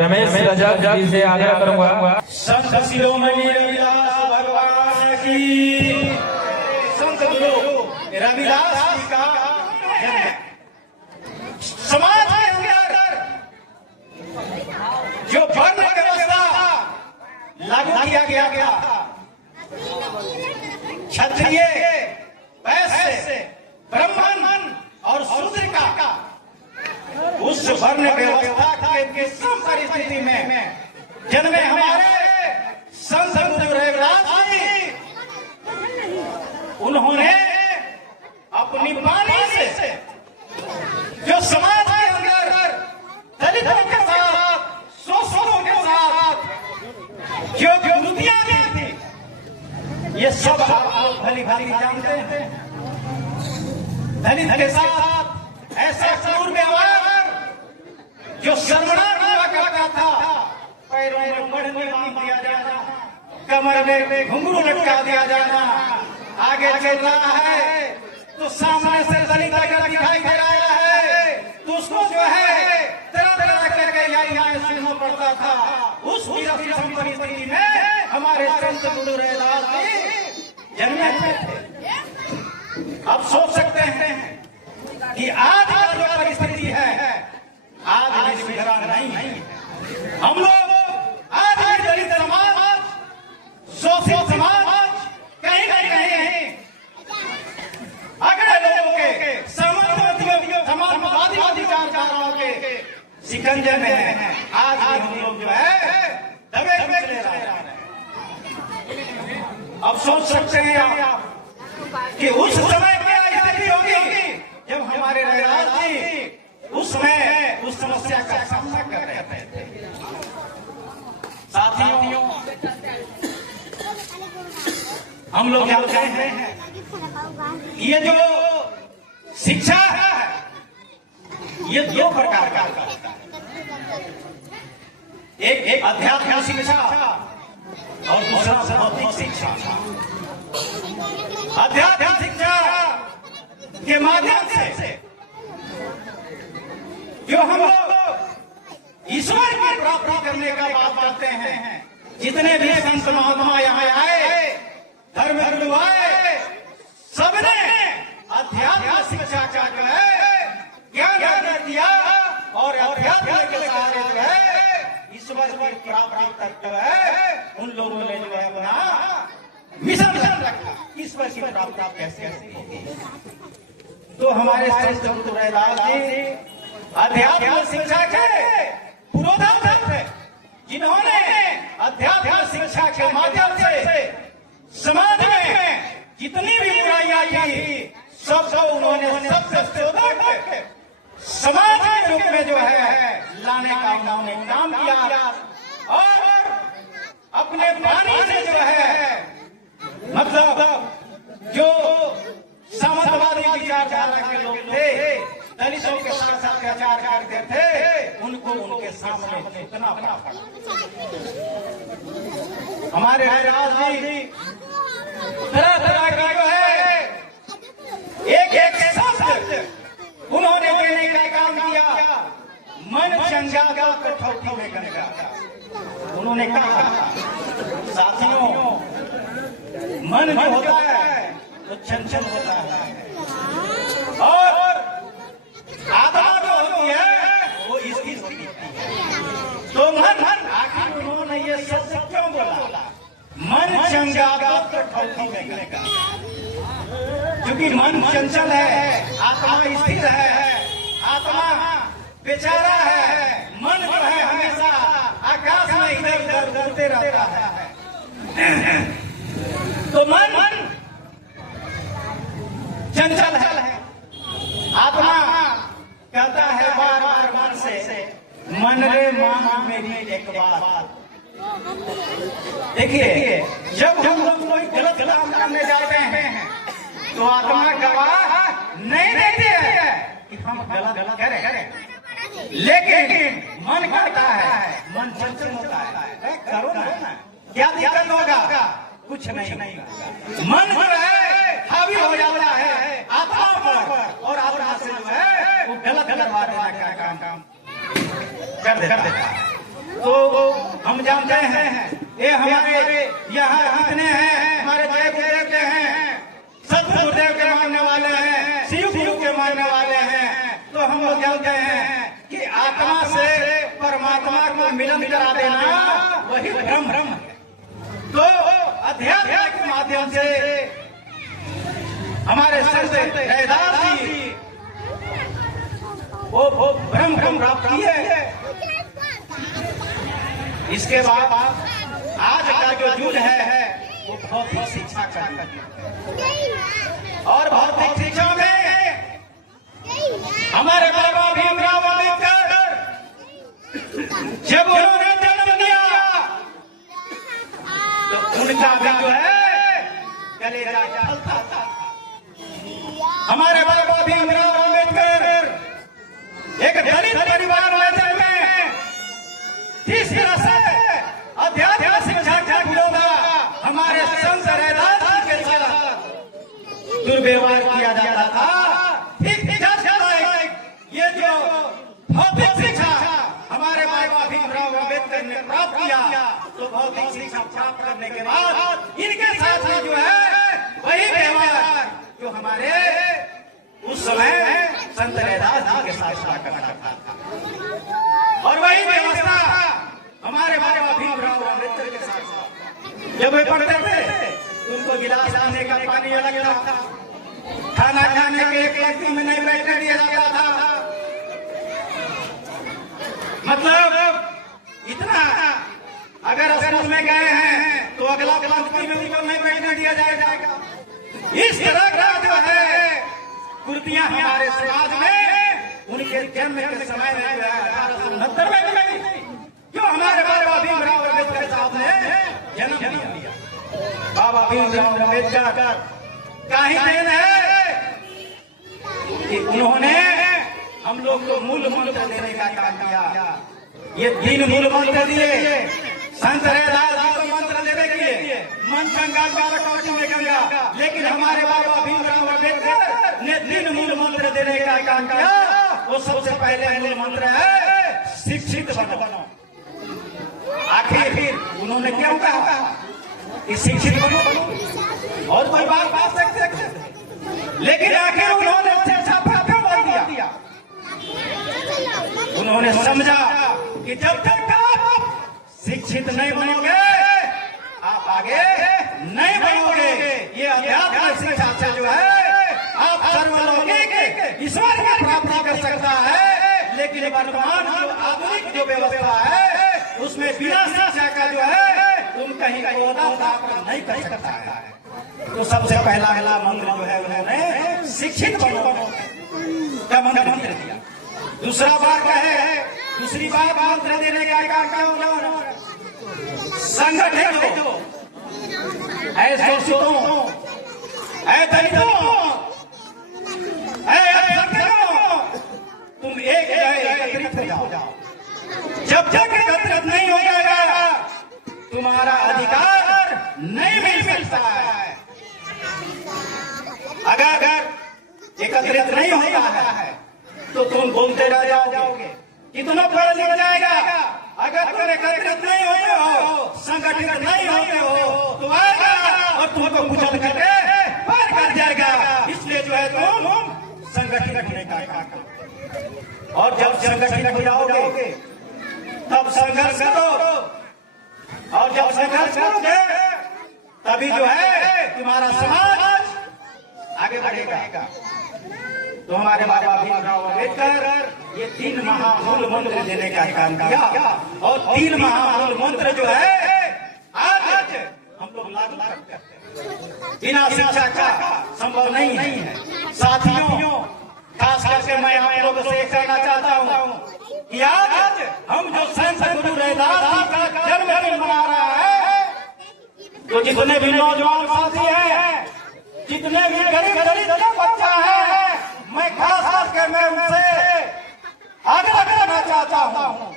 रमेश रजक जी से आग्रह करूंगा। संत शिरोमणि रविदास भगवान की, संत गुरु रविदास जी का जन्म समाज के अंदर जो वर्ण व्यवस्था लागू किया गया था, क्षत्रिय, वैश्य, ब्राह्मण और शूद्र का, उस वर्ण व्यवस्था के सब परिस्थिति में जन्मे हमारे संत गुरु रविदास जी, उन्होंने अपनी वाणी से जो समाज के अंदर दलितों के साथ, शोषकों के साथ जो विकृतियां की थी, ये सब आप भली भांति जानते हैं। दलित के साथ ऐसा क्रूर व्यवहार जो सर्वनाश हुआ करता था, पैरों में मणि बांध दिया जाना, कमर में घुंघरू लटका दिया जाना, आगे चल रहा है तो सामने से दलित अगर दिखाई दे रहा है तो उसको जो है तरह तरह करके यहाँ सुनना पड़ता था। उस परिस्थिति में हमारे संत गुरु रविदास जी जन्मे थे। अब सोच सकते हैं कि आज का जो परिस्थिति है, आज भी सुधरा नहीं है। हम लोग आज भी दलित समाज, शोषित समाज कहीं न कहीं अगले लोगों के, समाजवादी विचारधाराओं के शिकंजे में है। आज हम लोग जो है दबे चले रहे हैं। अब सोच सकते हैं आप कि उस समय क्या स्थिति होगी जब हमारे रविदास जी उस समय उस समस्या का सामना कर रहे थे। साथियों, हम लोग क्या कहते हैं, ये जो शिक्षा है ये दो प्रकार का होता है। एक आध्यात्मिक शिक्षा और दूसरा भौतिक शिक्षा। आध्यात्मिक शिक्षा के माध्यम से जो हम लोग ईश्वर की प्राप्ति करने का बात करते हैं, जितने भी संत महात्मा यहाँ आए, धर्म गुरु आए, सबने आध्यात्मिक शिक्षा का जो है ज्ञान दिया और अध्यात्म के सहारे जो है ईश्वर की प्राप्ति तक जो है उन लोगों ने जो है अपना मिशन रखा। ईश्वर की प्राप्ति कैसे होगी? तो हमारे संत गुरु रविदास जी आध्यात्मिक शिक्षा के पुरोधा थे, जिन्होंने आध्यात्मिक शिक्षा के माध्यम से समाज में जितनी भी बुराइयां थी सबको उन्होंने सबसे उतार के समाज के रूप में जो है लाने का उन्होंने काम किया और अपने वाणी से जो है मतलब जो सामंतवादी विचारधारा के लोग थे, दलितों के साथ अत्याचार करते थे, उनको उनके सामने झुकना पड़ा। हमारे रविदास जी तरह तरह की जो है एक शब्द उन्होंने देने का काम किया। मन चंगा का कठौती में गंगा, उन्होंने कहा। साथियों, मन जो होता है वो चंचल होता है और आत्मा जो होती है वो स्थिर होती है। तो मन आखिर उन्होंने ये शब्द क्यों बोला? मन चंगा का कठौती में गंगा, क्योंकि मन चंचल है, आत्मा स्थिर है, आत्मा बेचारा है, मन जो है हमेशा आकाश में इधर उधर उड़ते रहता है। तो मन चंचल है, आत्मा कहता है बार बार मन से, मन रे मान मेरी एक बात। देखिए, जब हम लोग कोई गलत काम करने जाते हैं तो आत्मा गवाह नहीं देती है कि हम गलत करें, लेकिन मन करता है, मन चंचल होता है, करो ना, क्या दिक्कत होगा? कुछ नहीं। मन जो है हावी हो जाता है आत्मा पर और आत्मा से जो है वो गलत करवा देने का काम कर देता है। तो हम जानते हैं ये हमारे यहाँ जितने हैं हमारे जय गुरुदेव के हैं, सतगुरुदेव के मानने वाले हैं, शिव गुरु के मानने वाले हैं। तो हम लोग जानते हैं कि आत्मा से परमात्मा को मिलन करा देना वही ब्रह्म है। तो अध्यात्म के माध्यम से हमारे संत रैदास जी वो ब्रह्म को प्राप्त किए। इसके बाद आज का जो युग है वो भौतिक शिक्षा का और भौतिक शिक्षा में हमारे बाबा भीमराव अम्बेडकर जब उन्होंने जन्म लिया तो उनका भी जो है कलेजा चलता था। हमारे बाबा भीमराव अम्बेडकर एक दलित परिवार में जन्मे। जिस तरह से अध्यात्म शिक्षा का होगा हमारे संत रैदास जी के साथ दुर्व्यवहार किया जाता था, ठीक ये जो भौतिक शिक्षा हमारे बाबा भीमराव अम्बेडकर ने प्राप्त किया, तो भौतिक शिक्षा प्राप्त करने के बाद इनके साथ में जो है वही व्यवहार जो हमारे उस समय संत रैदास जी के साथ हुआ करता था, और वही व्यवस्था हमारे बाबा भीमराव अम्बेडकर के साथ जब वे पढ़ते थे उनको गिलास लाने का पानी अलग था, खाना खाने के एक व्यक्ति में नहीं बैठने दिया जाता था। मतलब इतना अगर स्कूल में गए हैं तो अगला पंक्ति में उनको नहीं बैठने दिया जाएगा। इस तरह का जो है कुर्तियां हमारे समाज में उनके जन्म के समय में 1869 में जो हमारे बाबा भीमराव अम्बेडकर साहब ने जन्म लिया। बाबा भीमराव अम्बेडकर का ही देन है कि उन्होंने हम लोग को मूल मंत्र देने का काम किया। ये 3 मूल मंत्र दिए, संत रैदास जी को मंत्र देने के लिए मन संगाकार कौटी में गंगा, लेकिन हमारे बाबा भीमराव अम्बेडकर ने 3 मूल मंत्र देने का काम किया। वो सबसे पहले मूल मंत्र है शिक्षित बनो। आखिर उन्होंने क्यों कहा कि शिक्षित बनो और कोई बात सकते, लेकिन आखिर उन्होंने शिक्षा पर क्यों बल दिया? उन्होंने समझा कि जब तक आप शिक्षित नहीं बनोगे आप आगे नहीं बनोगे। ये अध्यात्म शिक्षा से जो है आप सर्वलौकिक ईश्वर की प्राप्ति कर सकता है, लेकिन वर्तमान जो आधुनिक जो व्यवस्था है उसमें बिना शिक्षा का जो है तुम कहीं ओहदा प्राप्त नहीं कर सकता है। तो सबसे पहला मंत्र जो है उन्होंने शिक्षित बनो का मंत्र दिया। दूसरा बार क्या है, दूसरी बार मंत्र देने का काम क्या उन्होंने संगठित हो, ऐसे शोषितों, ऐ दलितों, तुम एक जगह एकत्रित हो जाओ। जब तक एकत्रित नहीं हो जाएगा तुम्हारा अधिकार नहीं मिल सकता है। अगर एकत्रित नहीं होता है तो तुम बोलते रह जाओगे, कितना पढ़ लिख जाएगा। अगर तुम एकत्रित नहीं होते हो, संगठित नहीं होते हो तो आएगा और तुमको कुचल करके पार कर जाएगा। इसलिए जो है तुम संगठित होने का काम करो, और जब संगठित हो जाओगे तब संघर्ष करो, और जब संघर्ष करोगे तभी जो है तुम्हारा समाज आगे बढ़ेगा। तो हमारे बाबा भीमराव अम्बेडकर ये 3 महामूल मंत्र देने का काम किया, और 3 महामूल मंत्र जो है आज हम लोग लागू करते हैं। बिना शिक्षा का संभव नहीं है। साथियों, खास करके मैं आप लोगों से कहना चाहता हूँ कि आज हम जो संत गुरु रैदास जी का जन्मदिन मना रहा है, तो जितने भी नौजवान साथी हैं, जितने भी गरीब बच्चा है, मैं खास करके मैं उनसे आग्रह करना चाहता हूँ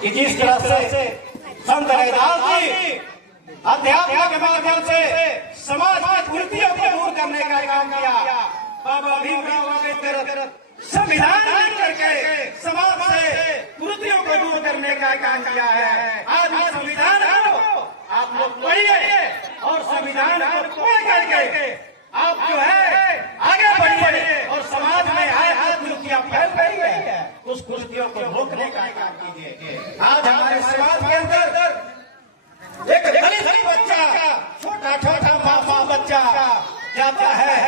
कि जिस तरह से संत रैदास जी अध्यात्म के माध्यम से समाज की कुरीतियों को दूर करने का काम किया, बाबा भीमराव अम्बेडकर संविधान करके समाज से कुरीतियों को दूर करने का काम किया है। आज इस संविधान को आप लोग पढ़िए और संविधान को पढ़ करके आप जो है आगे बढ़िए और समाज में आए हाथ मुर्तियां फैल रही है उस कुरीतियों को रोकने का काम कीजिए। आज हमारे समाज के अंदर एक दलित बच्चा, छोटा छोटा बच्चा जाता है